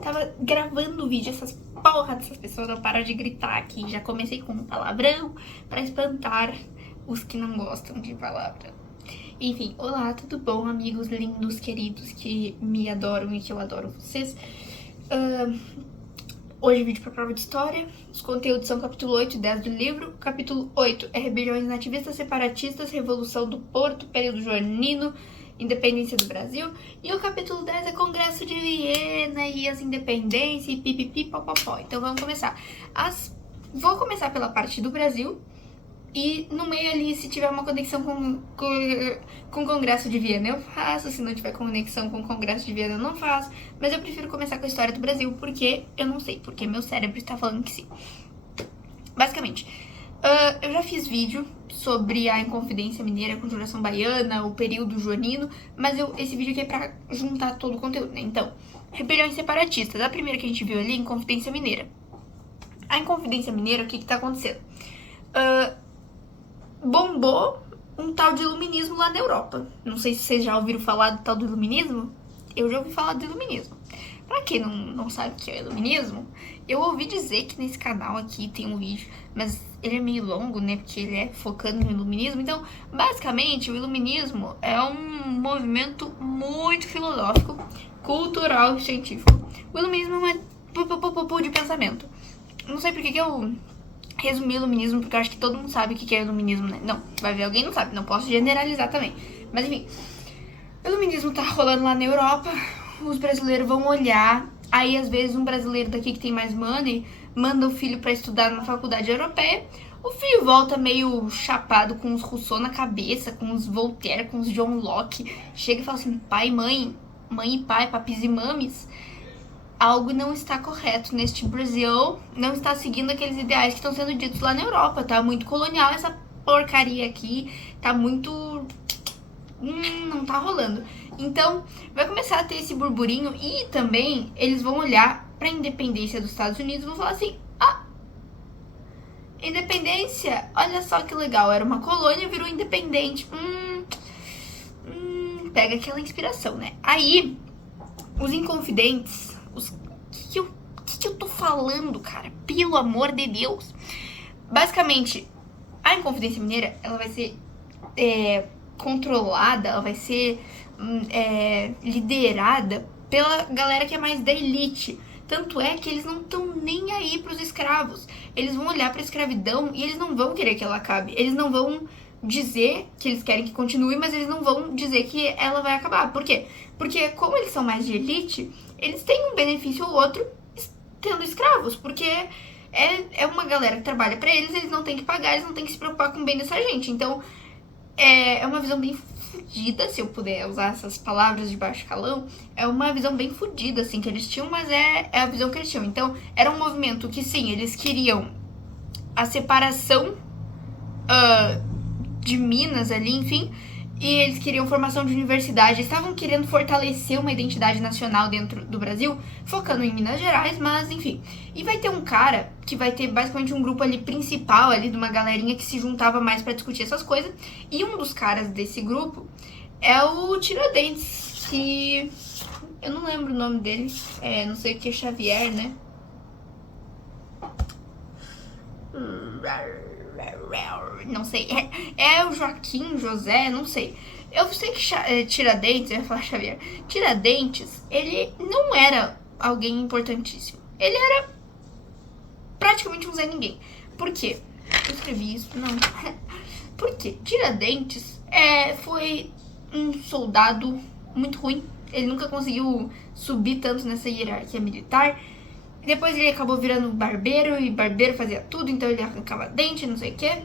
tava gravando o vídeo, essas porra dessas pessoas não param de gritar aqui. Já comecei com um palavrão pra espantar os que não gostam de palavrão. Enfim, olá, tudo bom, amigos lindos, queridos, que me adoram e que eu adoro vocês. Hoje vídeo para prova de história. Os conteúdos são capítulo 8 e 10 do livro. Capítulo 8 é rebeliões nativistas separatistas, Revolução do Porto, período joanino, independência do Brasil. E o capítulo 10 é Congresso de Viena e as independências e pipipi popopó. Então vamos começar. Vou começar pela parte do Brasil. E no meio ali, se tiver uma conexão com o Congresso de Viena, eu faço. Se não tiver conexão com o Congresso de Viena, eu não faço. Mas eu prefiro começar com a história do Brasil, porque eu não sei, porque meu cérebro está falando que sim. Basicamente, eu já fiz vídeo sobre a Inconfidência Mineira, a Conjuração Baiana, o período joanino, mas esse vídeo aqui é pra juntar todo o conteúdo, né? Então, rebeliões separatistas. A primeira que a gente viu ali, Inconfidência Mineira. A Inconfidência Mineira, o que tá acontecendo? Bombou um tal de iluminismo lá na Europa. Não sei se vocês já ouviram falar do tal do iluminismo. Eu já ouvi falar do iluminismo. Pra quem não sabe o que é iluminismo, eu ouvi dizer que nesse canal aqui tem um vídeo, mas ele é meio longo, né, porque ele é focando no iluminismo. Então, basicamente, o iluminismo é um movimento muito filosófico, cultural e científico. O iluminismo é uma de pensamento. Não sei por que eu resumir o iluminismo, porque eu acho que todo mundo sabe o que é iluminismo, né? Não, vai ver alguém não sabe, não posso generalizar também. Mas enfim, o iluminismo tá rolando lá na Europa, os brasileiros vão olhar, aí às vezes um brasileiro daqui que tem mais money manda o filho pra estudar numa faculdade europeia, o filho volta meio chapado com os Rousseau na cabeça, com os Voltaire, com os John Locke, chega e fala assim, pai, mãe e pai, papis e mames, algo não está correto neste Brasil, não está seguindo aqueles ideais que estão sendo ditos lá na Europa, tá muito colonial essa porcaria aqui, tá muito... não tá rolando. Então, vai começar a ter esse burburinho e também eles vão olhar pra independência dos Estados Unidos e vão falar assim, independência, olha só que legal, era uma colônia, virou independente, pega aquela inspiração, né? Aí, os inconfidentes... O que eu tô falando, cara? Pelo amor de Deus. Basicamente, a Inconfidência Mineira, ela vai ser controlada, ela vai ser liderada pela galera que é mais da elite. Tanto é que eles não estão nem aí pros escravos. Eles vão olhar pra escravidão e eles não vão querer que ela acabe. Eles não vão dizer que eles querem que continue, mas eles não vão dizer que ela vai acabar. Por quê? Porque como eles são mais de elite, eles têm um benefício ou outro tendo escravos, porque é uma galera que trabalha pra eles, eles não têm que pagar, eles não têm que se preocupar com o bem dessa gente. Então, é uma visão bem fodida, se eu puder usar essas palavras de baixo calão, é uma visão bem fodida, assim, que eles tinham, mas é a visão que eles tinham. Então, era um movimento que, sim, eles queriam a separação de Minas ali, enfim, e eles queriam formação de universidade, eles estavam querendo fortalecer uma identidade nacional dentro do Brasil, focando em Minas Gerais, mas enfim. E vai ter um cara que vai ter basicamente um grupo ali principal, ali de uma galerinha que se juntava mais pra discutir essas coisas, e um dos caras desse grupo é o Tiradentes, que eu não lembro o nome dele, não sei o que, Xavier, né? Não sei, é o Joaquim, José, não sei. Eu sei que Tiradentes, eu ia falar Xavier, Tiradentes, ele não era alguém importantíssimo. Ele era praticamente um Zé Ninguém. Por quê? Eu escrevi isso? Não. Por quê? Tiradentes foi um soldado muito ruim. Ele nunca conseguiu subir tanto nessa hierarquia militar. Depois ele acabou virando barbeiro, e barbeiro fazia tudo, então ele arrancava dente, não sei o quê.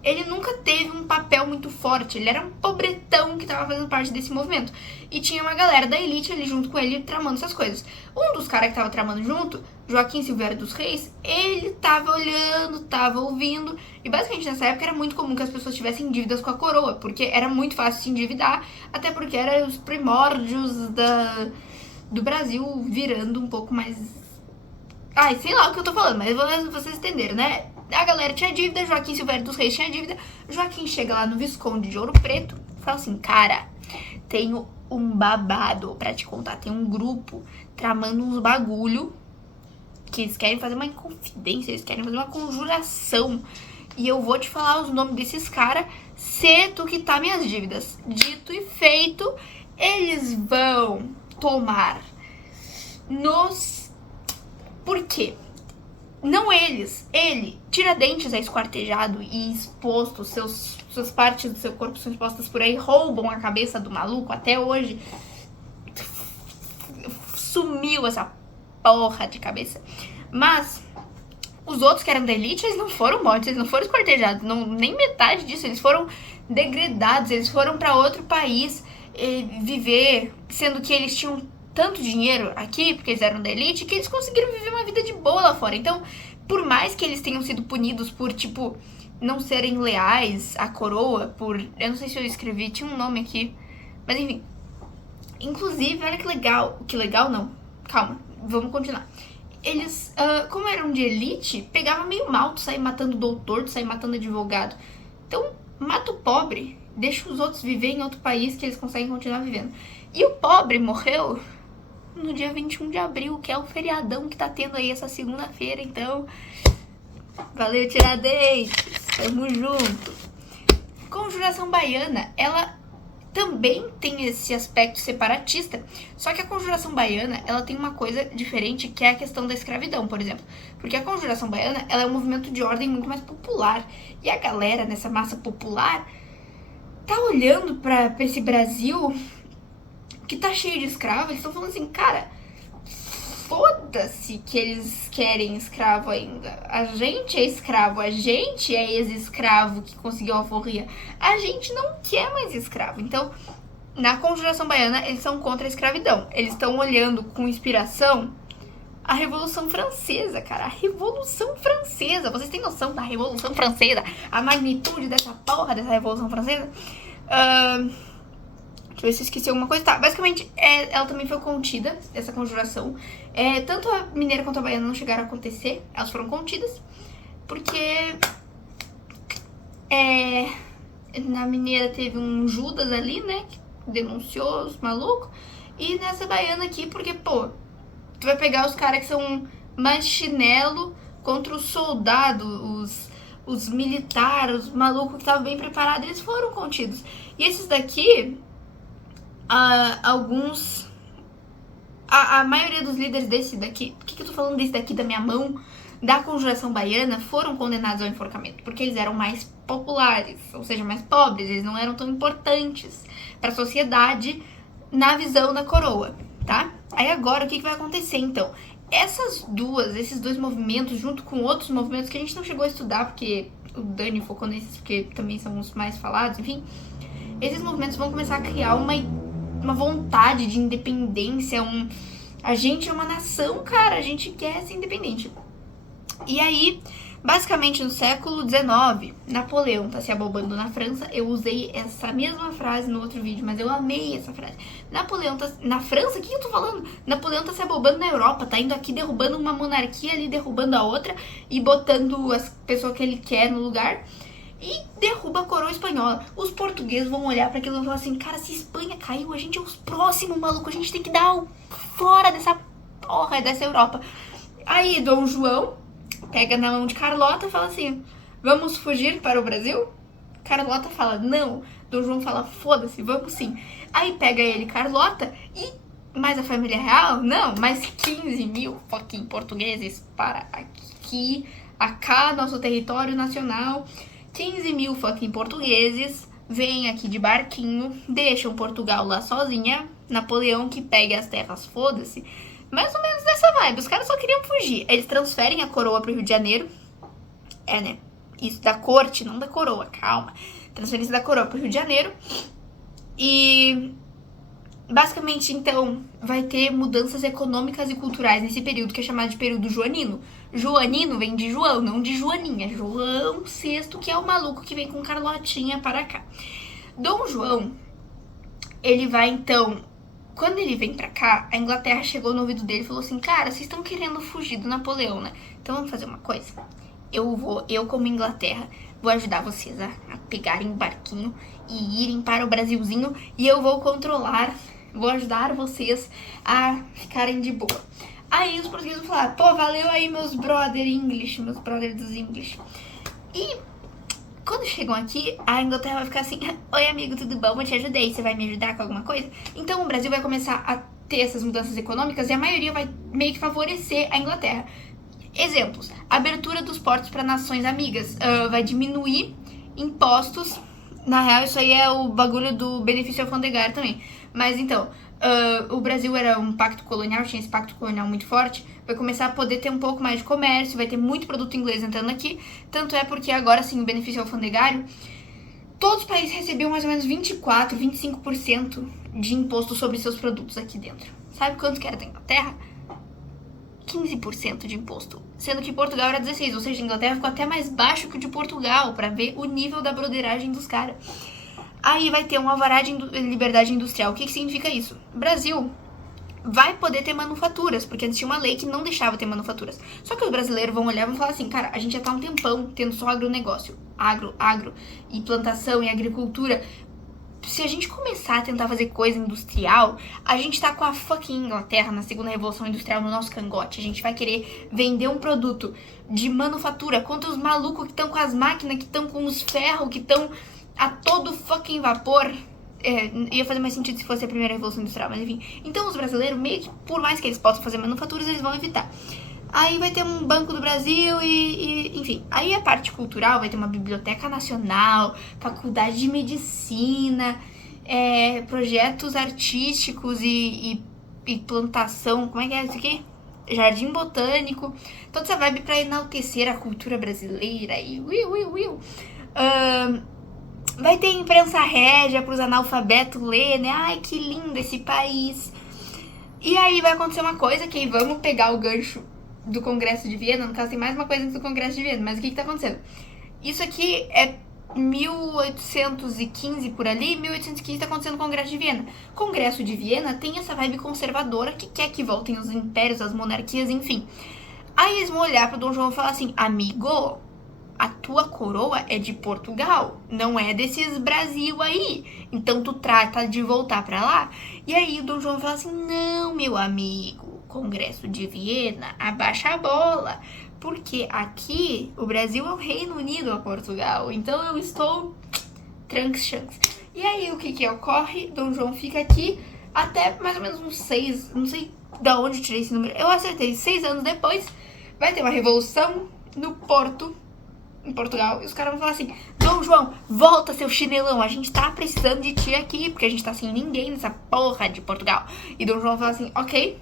Ele nunca teve um papel muito forte, ele era um pobretão que tava fazendo parte desse movimento. E tinha uma galera da elite ali junto com ele, tramando essas coisas. Um dos caras que tava tramando junto, Joaquim Silveira dos Reis, ele tava olhando, tava ouvindo. E basicamente nessa época era muito comum que as pessoas tivessem dívidas com a coroa, porque era muito fácil se endividar, até porque eram os primórdios do Brasil virando um pouco mais... Ai, sei lá o que eu tô falando, mas vocês entenderam, né? A galera tinha dívida, Joaquim Silvério dos Reis tinha dívida. Joaquim chega lá no Visconde de Ouro Preto e fala assim, cara, tenho um babado pra te contar. Tem um grupo tramando uns bagulho que eles querem fazer uma inconfidência, eles querem fazer uma conjuração. E eu vou te falar os nomes desses caras, se tu quitar minhas dívidas. Dito e feito, eles vão tomar nos... Por quê? Não eles, ele, Tiradentes é esquartejado e exposto, suas partes do seu corpo são expostas por aí, roubam a cabeça do maluco até hoje. Sumiu essa porra de cabeça. Mas os outros que eram da elite, eles não foram mortos, eles não foram esquartejados, nem metade disso, eles foram degradados, eles foram pra outro país viver, sendo que eles tinham tanto dinheiro aqui, porque eles eram da elite, que eles conseguiram viver uma vida de boa lá fora. Então, por mais que eles tenham sido punidos por, tipo, não serem leais à coroa, por... Eu não sei se eu escrevi, tinha um nome aqui. Mas, enfim. Inclusive, olha que legal. Que legal, não. Calma, vamos continuar. Eles, como eram de elite, pegava meio mal de sair matando doutor, de sair matando advogado. Então, mata o pobre, deixa os outros viver em outro país que eles conseguem continuar vivendo. E o pobre morreu no dia 21 de abril, que é o feriadão que tá tendo aí essa segunda-feira, então... Valeu, Tiradentes! Tamo junto! Conjuração Baiana, ela também tem esse aspecto separatista, só que a Conjuração Baiana, ela tem uma coisa diferente, que é a questão da escravidão, por exemplo. Porque a Conjuração Baiana, ela é um movimento de ordem muito mais popular, e a galera nessa massa popular tá olhando pra esse Brasil... que tá cheio de escravos, eles estão falando assim, cara, foda-se que eles querem escravo ainda. A gente é escravo, a gente é ex-escravo que conseguiu a alforria. A gente não quer mais escravo. Então, na Conjuração Baiana, eles são contra a escravidão. Eles estão olhando com inspiração a Revolução Francesa, cara. A Revolução Francesa. Vocês têm noção da Revolução Francesa? A magnitude dessa porra dessa Revolução Francesa? Deixa eu ver se eu esqueci alguma coisa. Tá, basicamente, ela também foi contida, essa conjuração. Tanto a mineira quanto a baiana não chegaram a acontecer. Elas foram contidas. Porque... na mineira teve um Judas ali, né? Que denunciou os malucos. E nessa baiana aqui, porque, pô... Tu vai pegar os caras que são mais chinelo contra os soldados, os militares, os malucos que estavam bem preparados. Eles foram contidos. E esses daqui... alguns... A maioria dos líderes desse daqui... Por que eu tô falando desse daqui da minha mão? Da Conjuração Baiana foram condenados ao enforcamento. Porque eles eram mais populares, ou seja, mais pobres. Eles não eram tão importantes para a sociedade na visão da coroa, tá? Aí agora, o que vai acontecer, então? Esses dois movimentos, junto com outros movimentos que a gente não chegou a estudar, porque o Dani focou nesses, porque também são os mais falados, enfim... Esses movimentos vão começar a criar uma vontade de independência, a gente é uma nação, cara, a gente quer ser independente. E aí, basicamente no século XIX, Napoleão tá se abobando na França. Eu usei essa mesma frase no outro vídeo, mas eu amei essa frase. Napoleão tá... Na França? O que eu tô falando? Napoleão tá se abobando na Europa, tá indo aqui derrubando uma monarquia ali, derrubando a outra e botando as pessoas que ele quer no lugar. E derruba a coroa espanhola. Os portugueses vão olhar pra aquilo e falar assim, cara, se Espanha caiu, a gente é os próximos, maluco. A gente tem que dar fora dessa porra, dessa Europa. Aí Dom João pega na mão de Carlota e fala assim, vamos fugir para o Brasil? Carlota fala, não. Dom João fala, foda-se, vamos sim. Aí pega ele, Carlota, e mais a família real? Não, mais 15 mil fucking portugueses para aqui, nosso território nacional. 15 mil fucking portugueses vêm aqui de barquinho, deixam Portugal lá sozinha, Napoleão que pega as terras, foda-se. Mais ou menos dessa vibe, os caras só queriam fugir. Eles transferem a coroa pro Rio de Janeiro. Né? Isso da corte, não da coroa, calma. Transferência da coroa pro Rio de Janeiro. E... basicamente, então, vai ter mudanças econômicas e culturais nesse período, que é chamado de período joanino. Joanino vem de João, não de Joaninha. João VI, que é o maluco que vem com Carlotinha para cá. Dom João, ele vai, então... Quando ele vem pra cá, a Inglaterra chegou no ouvido dele e falou assim, cara, vocês estão querendo fugir do Napoleão, né? Então vamos fazer uma coisa. Eu como Inglaterra, vou ajudar vocês a pegarem o barquinho e irem para o Brasilzinho, e eu vou controlar Vou ajudar vocês a ficarem de boa. Aí os portugueses vão falar, pô, valeu aí meus brother English, meus brother dos English. E quando chegam aqui, a Inglaterra vai ficar assim, oi amigo, tudo bom? Eu te ajudei, você vai me ajudar com alguma coisa? Então o Brasil vai começar a ter essas mudanças econômicas e a maioria vai meio que favorecer a Inglaterra. Exemplos, abertura dos portos para nações amigas, vai diminuir impostos. Na real, isso aí é o bagulho do benefício alfandegário também. Mas então, o Brasil era um pacto colonial, tinha esse pacto colonial muito forte, vai começar a poder ter um pouco mais de comércio, vai ter muito produto inglês entrando aqui, tanto é porque agora sim o benefício alfandegário, todos os países recebiam mais ou menos 24, 25% de imposto sobre seus produtos aqui dentro. Sabe quanto que era da Inglaterra? 15% de imposto, sendo que Portugal era 16%, ou seja, a Inglaterra ficou até mais baixo que o de Portugal, pra ver o nível da broderagem dos caras. Aí vai ter um alvará de liberdade industrial. O que significa isso? O Brasil vai poder ter manufaturas, porque antes tinha uma lei que não deixava ter manufaturas. Só que os brasileiros vão olhar e vão falar assim, cara, a gente já tá há um tempão tendo só agronegócio. Agro, e plantação e agricultura. Se a gente começar a tentar fazer coisa industrial, a gente tá com a fucking Inglaterra na segunda revolução industrial no nosso cangote. A gente vai querer vender um produto de manufatura contra os malucos que estão com as máquinas, que estão com os ferros, que estão a todo fucking vapor. Ia fazer mais sentido se fosse a primeira revolução industrial, mas enfim. Então os brasileiros, meio que, por mais que eles possam fazer manufaturas, eles vão evitar. Aí vai ter um Banco do Brasil enfim. Aí a parte cultural vai ter uma biblioteca nacional, faculdade de medicina, projetos artísticos e plantação, como é que é isso aqui? Jardim botânico. Toda essa vibe pra enaltecer a cultura brasileira e vai ter imprensa régia pros analfabetos ler, né? Ai, que lindo esse país. E aí vai acontecer uma coisa que vamos pegar o gancho do Congresso de Viena. No caso, tem mais uma coisa antes do Congresso de Viena. Mas o que tá acontecendo? Isso aqui é 1815 por ali. 1815 tá acontecendo o Congresso de Viena. Congresso de Viena tem essa vibe conservadora que quer que voltem os impérios, as monarquias, enfim. Aí eles vão olhar pro Dom João e falar assim, amigo, a tua coroa é de Portugal, não é desses Brasil aí. Então tu trata de voltar pra lá. E aí o Dom João fala assim, não, meu amigo, Congresso de Viena, abaixa a bola. Porque aqui o Brasil é o Reino Unido a Portugal. Então eu estou tranks. E aí o que ocorre? Dom João fica aqui até mais ou menos uns 6, não sei da onde eu tirei esse número. Eu acertei, 6 anos depois vai ter uma revolução no Porto, em Portugal, e os caras vão falar assim, Dom João, volta seu chinelão, a gente tá precisando de ti aqui, porque a gente tá sem ninguém nessa porra de Portugal. E Dom João fala assim, ok,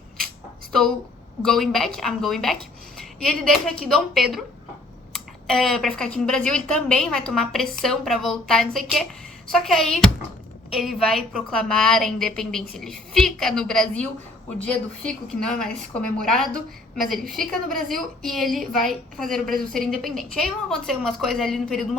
I'm going back. E ele deixa aqui Dom Pedro pra ficar aqui no Brasil, ele também vai tomar pressão pra voltar, não sei o que. Só que aí ele vai proclamar a independência, ele fica no Brasil, o dia do fico, que não é mais comemorado, mas ele fica no Brasil e ele vai fazer o Brasil ser independente. Aí vão acontecer umas coisas ali no período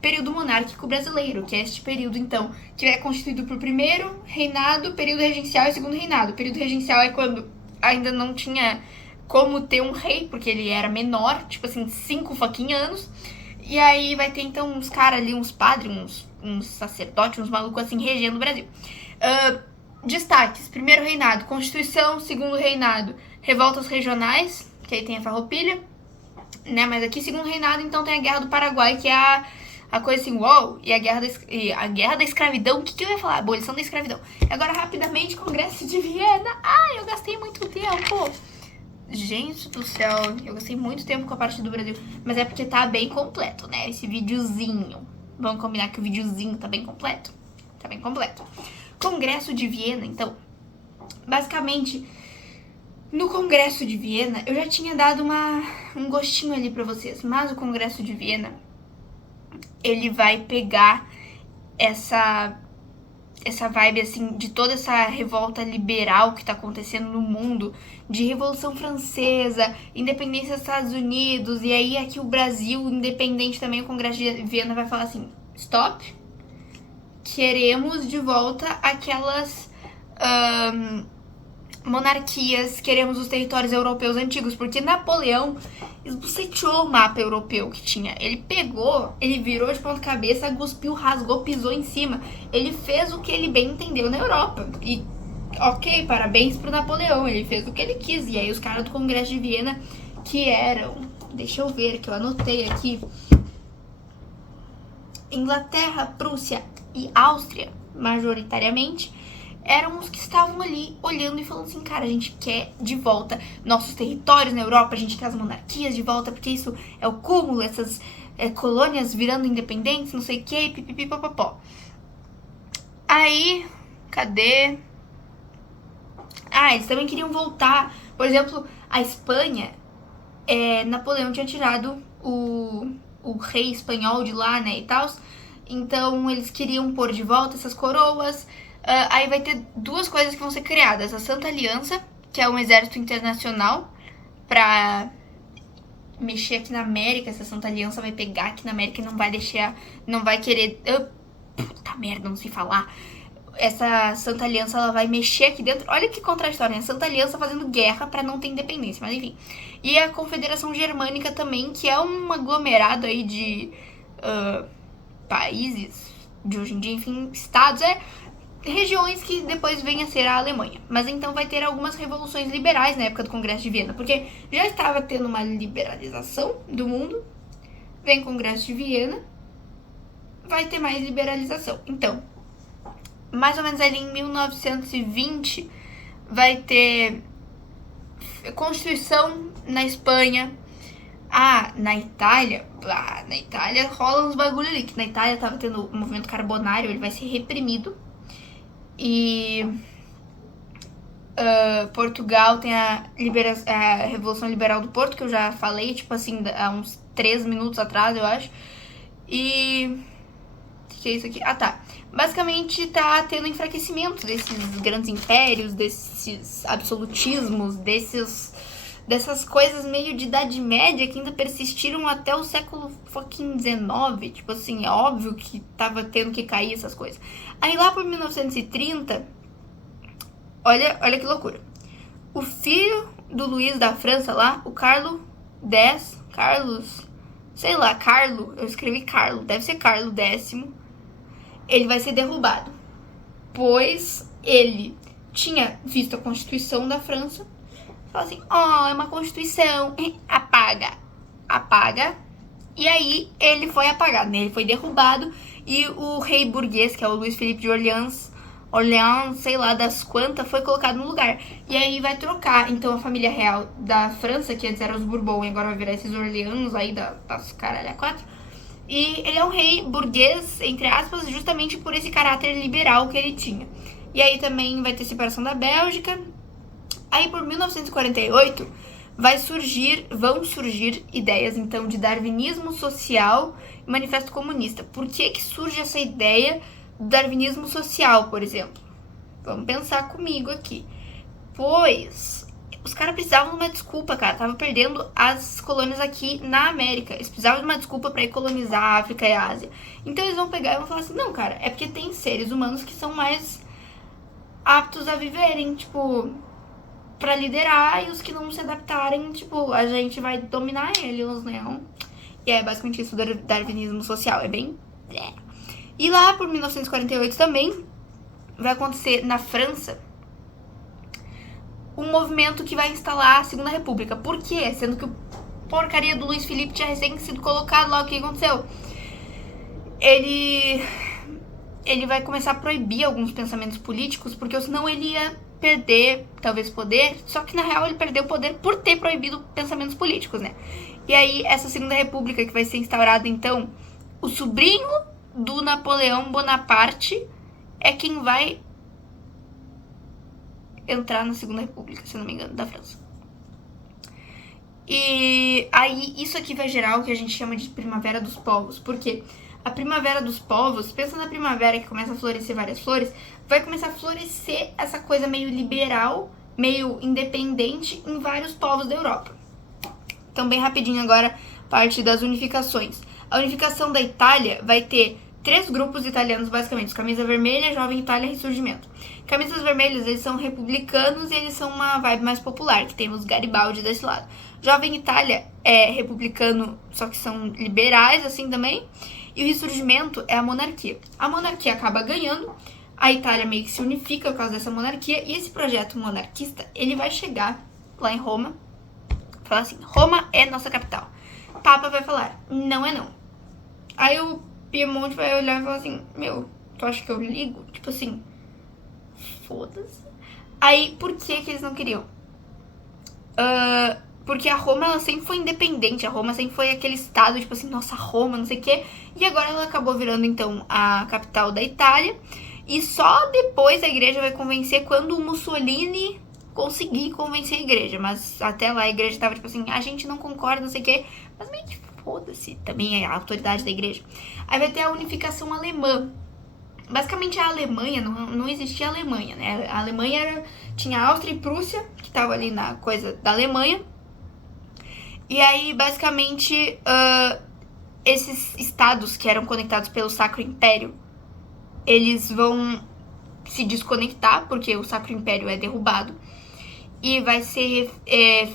período monárquico brasileiro, que é este período, então, que é constituído por primeiro reinado, período regencial e segundo reinado. O período regencial é quando ainda não tinha como ter um rei, porque ele era menor, tipo assim, 5 fucking anos. E aí vai ter, então, uns caras ali, uns padres, uns sacerdotes, uns malucos assim, regendo o Brasil. Destaques, primeiro reinado, Constituição, segundo reinado, revoltas regionais, que aí tem a farroupilha, né, mas aqui segundo reinado, então tem a Guerra do Paraguai, que é a coisa assim, uau, e a Guerra da Escravidão, o que eu ia falar? Abolição da escravidão. E agora, rapidamente, Congresso de Viena, eu gastei muito tempo. Gente do céu, eu gastei muito tempo com a parte do Brasil, mas é porque tá bem completo, né, esse videozinho. Vamos combinar que o videozinho tá bem completo? Tá bem completo. Congresso de Viena, então, basicamente, no Congresso de Viena, eu já tinha dado um gostinho ali pra vocês, mas o Congresso de Viena, ele vai pegar essa vibe, assim, de toda essa revolta liberal que tá acontecendo no mundo, de Revolução Francesa, independência dos Estados Unidos, e aí aqui o Brasil, independente também, o Congresso de Viena vai falar assim, stop, queremos de volta monarquias, queremos os territórios europeus antigos, porque Napoleão esbuceteou o mapa europeu que tinha. Ele pegou, ele virou de ponta cabeça, cuspiu, rasgou, pisou em cima. Ele fez o que ele bem entendeu na Europa. E, ok, parabéns pro Napoleão, ele fez o que ele quis. E aí os caras do Congresso de Viena, que eram, deixa eu ver, que eu anotei aqui, Inglaterra, Prússia e Áustria, majoritariamente, eram os que estavam ali olhando e falando assim, cara, a gente quer de volta nossos territórios na Europa, a gente quer as monarquias de volta, porque isso é o cúmulo, essas colônias virando independentes, não sei o que, pipipipopopó. Aí, cadê? Ah, eles também queriam voltar. Por exemplo, a Espanha, Napoleão tinha tirado o rei espanhol de lá, né, e tal. Então, eles queriam pôr de volta essas coroas. Aí vai ter duas coisas que vão ser criadas. A Santa Aliança, que é um exército internacional pra mexer aqui na América. Essa Santa Aliança vai pegar aqui na América e não vai deixar, não vai querer... puta merda, não sei falar. Essa Santa Aliança, ela vai mexer aqui dentro. Olha que contraditório, né? A Santa Aliança fazendo guerra pra não ter independência, mas enfim. E a Confederação Germânica também, que é um aglomerado aí de países de hoje em dia, enfim, estados, regiões que depois vem a ser a Alemanha. Mas então vai ter algumas revoluções liberais na época do Congresso de Viena, porque já estava tendo uma liberalização do mundo, vem o Congresso de Viena, vai ter mais liberalização. Então, mais ou menos ali em 1920, vai ter Constituição na Espanha. Na Itália rola uns bagulho ali, que na Itália tava tendo o movimento carbonário, ele vai ser reprimido. E Portugal tem a Revolução Liberal do Porto, que eu já falei, tipo assim, há uns 3 minutos atrás, eu acho. E... o que é isso aqui? Tá. Basicamente tá tendo enfraquecimento desses grandes impérios, desses absolutismos, dessas coisas meio de Idade Média que ainda persistiram até o século fucking XIX. Tipo assim, é óbvio que tava tendo que cair essas coisas. Aí lá por 1930, olha que loucura. O filho do Luís da França lá, o Carlos, eu escrevi Carlo, deve ser Carlo X, ele vai ser derrubado. Pois ele tinha visto a Constituição da França, falou assim, é uma Constituição, apaga. E aí ele foi apagado, né? Ele foi derrubado e o rei burguês, que é o Luís Felipe de Orleans, sei lá das quantas, foi colocado no lugar. E aí vai trocar, então, a família real da França, que antes era os Bourbon e agora vai virar esses Orleans aí das caralho a quatro. E ele é um rei burguês, entre aspas, justamente por esse caráter liberal que ele tinha. E aí também vai ter separação da Bélgica. Aí por 1948 vão surgir ideias então de darwinismo social e manifesto comunista. Por que surge essa ideia do darwinismo social, por exemplo? Vamos pensar comigo aqui. Pois os caras precisavam de uma desculpa, cara. Tava perdendo as colônias aqui na América. Eles precisavam de uma desculpa pra ir colonizar a África e a Ásia. Então eles vão pegar e vão falar assim, não, cara, é porque tem seres humanos que são mais aptos a viverem, tipo, pra liderar, e os que não se adaptarem, tipo, a gente vai dominar eles, né? E é basicamente isso do darwinismo social, é bem... E lá por 1948 também vai acontecer na França um movimento que vai instalar a Segunda República. Por quê? Sendo que o porcaria do Luís Felipe tinha recém sido colocado lá, o que aconteceu? Ele vai começar a proibir alguns pensamentos políticos, porque senão ele ia perder, talvez, poder. Só que, na real, ele perdeu o poder por ter proibido pensamentos políticos, né? E aí, essa Segunda República que vai ser instaurada, então, o sobrinho do Napoleão Bonaparte é quem vai entrar na Segunda República, se não me engano, da França. E aí, isso aqui vai gerar o que a gente chama de Primavera dos Povos. Por quê? A Primavera dos Povos, pensa na primavera que começa a florescer várias flores, vai começar a florescer essa coisa meio liberal, meio independente em vários povos da Europa. Então, bem rapidinho agora, parte das unificações. A unificação da Itália vai ter três grupos italianos, basicamente. Camisa Vermelha, Jovem Itália e Ressurgimento. Camisas Vermelhas, eles são republicanos e eles são uma vibe mais popular, que tem os Garibaldi desse lado. Jovem Itália é republicano, só que são liberais, assim, também. E o Ressurgimento é a monarquia. A monarquia acaba ganhando, a Itália meio que se unifica por causa dessa monarquia, e esse projeto monarquista, ele vai chegar lá em Roma, falar assim, Roma é nossa capital. O Papa vai falar, não é não. Aí o Piemonte vai olhar e falar assim, meu, tu acha que eu ligo? Tipo assim, foda-se. Aí, por que eles não queriam? Porque a Roma, ela sempre foi independente. A Roma sempre foi aquele estado, tipo assim, nossa, Roma, não sei o quê. E agora ela acabou virando, então, a capital da Itália. E só depois a igreja vai convencer quando o Mussolini conseguir convencer a igreja. Mas até lá a igreja tava, tipo assim, a gente não concorda, não sei o quê. Mas meio que foda-se também a autoridade da igreja. Aí vai ter a unificação alemã. Basicamente a Alemanha, não existia a Alemanha, né? A Alemanha tinha a Áustria e Prússia, que tava ali na coisa da Alemanha. E aí, basicamente, esses estados que eram conectados pelo Sacro Império, eles vão se desconectar, porque o Sacro Império é derrubado. E vai ser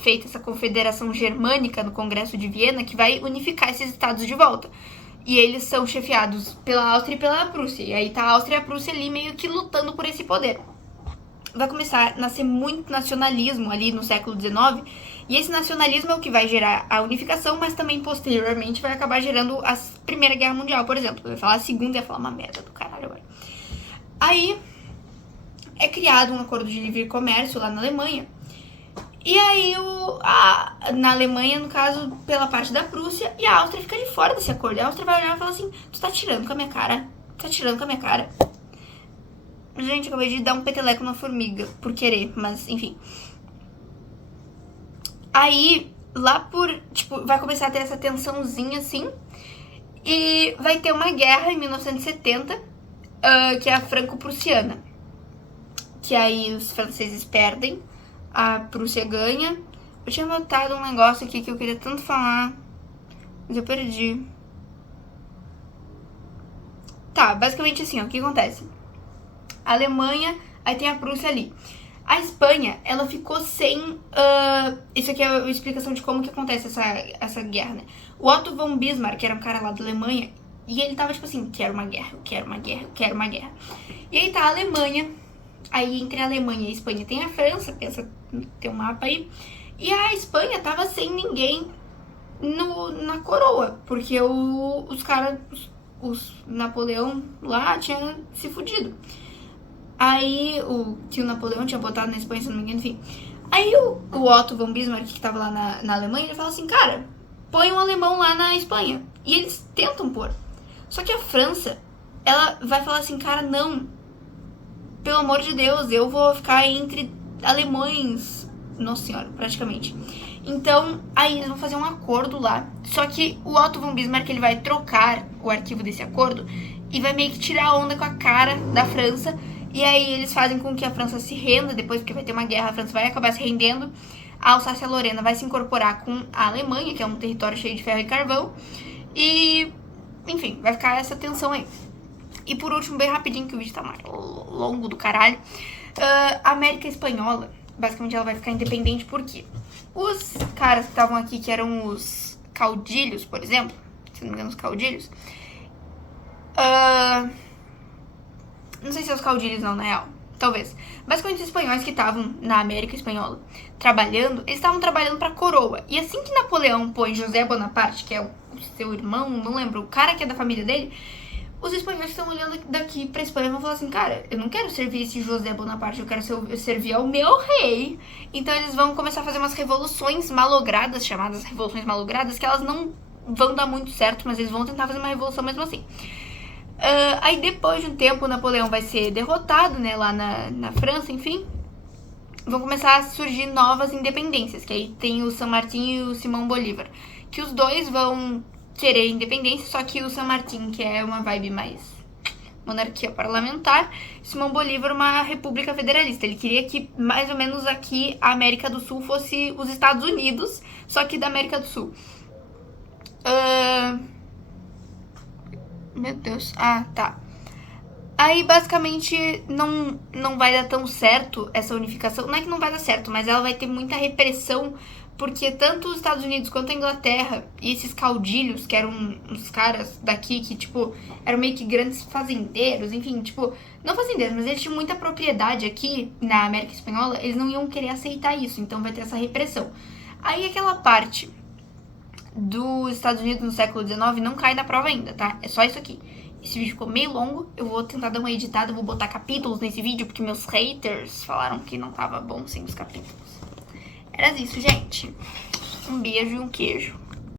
feita essa confederação germânica no Congresso de Viena, que vai unificar esses estados de volta. E eles são chefiados pela Áustria e pela Prússia. E aí tá a Áustria e a Prússia ali meio que lutando por esse poder. Vai começar a nascer muito nacionalismo ali no século XIX. E esse nacionalismo é o que vai gerar a unificação, mas também posteriormente vai acabar gerando a Primeira Guerra Mundial, por exemplo. Eu ia falar a Segunda e ia falar uma merda do caralho agora. Aí é criado um acordo de livre comércio lá na Alemanha. E aí, na Alemanha, no caso, pela parte da Prússia, e a Áustria fica de fora desse acordo. A Áustria vai olhar e falar assim, tu tá tirando com a minha cara? Tá tirando com a minha cara? Gente, acabei de dar um peteleco na formiga, por querer, mas enfim. Aí, lá por, tipo, vai começar a ter essa tensãozinha, assim, e vai ter uma guerra em 1970, que é a franco-prussiana. Que aí os franceses perdem, a Prússia ganha. Eu tinha anotado um negócio aqui que eu queria tanto falar, mas eu perdi. Tá, basicamente assim, ó, o que acontece? A Alemanha, aí tem a Prússia ali. A Espanha, ela ficou sem... isso aqui é a explicação de como que acontece essa guerra, né? O Otto von Bismarck, que era um cara lá da Alemanha, e ele tava tipo assim, quero uma guerra, eu quero uma guerra, eu quero uma guerra. E aí tá a Alemanha, aí entre a Alemanha e a Espanha tem a França, pensa, tem um mapa aí, e a Espanha tava sem ninguém na coroa, porque os caras, os Napoleão lá tinha se fudido. Aí, que o Napoleão tinha botado na Espanha, se não me engano, enfim. Aí o Otto von Bismarck, que tava lá na Alemanha, ele fala assim, cara, põe um alemão lá na Espanha. E eles tentam pôr. Só que a França, ela vai falar assim, cara, não. Pelo amor de Deus, eu vou ficar entre alemães. Nossa senhora, praticamente. Então, aí eles vão fazer um acordo lá. Só que o Otto von Bismarck, ele vai trocar o arquivo desse acordo e vai meio que tirar a onda com a cara da França. E aí eles fazem com que a França se renda, depois porque vai ter uma guerra, a França vai acabar se rendendo. A Alsácia-Lorena vai se incorporar com a Alemanha, que é um território cheio de ferro e carvão. E, enfim, vai ficar essa tensão aí. E por último, bem rapidinho, que o vídeo tá mais longo do caralho. A América Espanhola, basicamente ela vai ficar independente porque os caras que estavam aqui, que eram os caudilhos, por exemplo, se não me engano, os caudilhos... não sei se é os caudilhos não, na real. Talvez. Basicamente os espanhóis que estavam na América Espanhola trabalhando, eles estavam trabalhando pra coroa. E assim que Napoleão põe José Bonaparte, que é o seu irmão, não lembro, o cara que é da família dele, os espanhóis que estão olhando daqui pra Espanha vão falar assim, cara, eu não quero servir esse José Bonaparte, eu quero servir ao meu rei. Então eles vão começar a fazer umas revoluções malogradas, chamadas revoluções malogradas, que elas não vão dar muito certo, mas eles vão tentar fazer uma revolução mesmo assim. Aí depois de um tempo o Napoleão vai ser derrotado, né, lá na França, enfim. Vão começar a surgir novas independências, que aí tem o San Martín e o Simão Bolívar. Que os dois vão querer independência, só que o San Martín, que é uma vibe mais monarquia parlamentar, Simão Bolívar uma república federalista. Ele queria que mais ou menos aqui a América do Sul fosse os Estados Unidos, só que da América do Sul. Meu Deus. Ah, tá. Aí, basicamente, não vai dar tão certo essa unificação. Não é que não vai dar certo, mas ela vai ter muita repressão, porque tanto os Estados Unidos quanto a Inglaterra e esses caudilhos, que eram uns caras daqui que, tipo, eram meio que grandes fazendeiros, enfim, tipo, não fazendeiros, mas eles tinham muita propriedade aqui na América Espanhola, eles não iam querer aceitar isso, então vai ter essa repressão. Aí aquela parte dos Estados Unidos no século XIX não cai na prova ainda, tá? É só isso aqui. Esse vídeo ficou meio longo, eu vou tentar dar uma editada, vou botar capítulos nesse vídeo, porque meus haters falaram que não tava bom sem os capítulos. Era isso, gente. Um beijo e um queijo.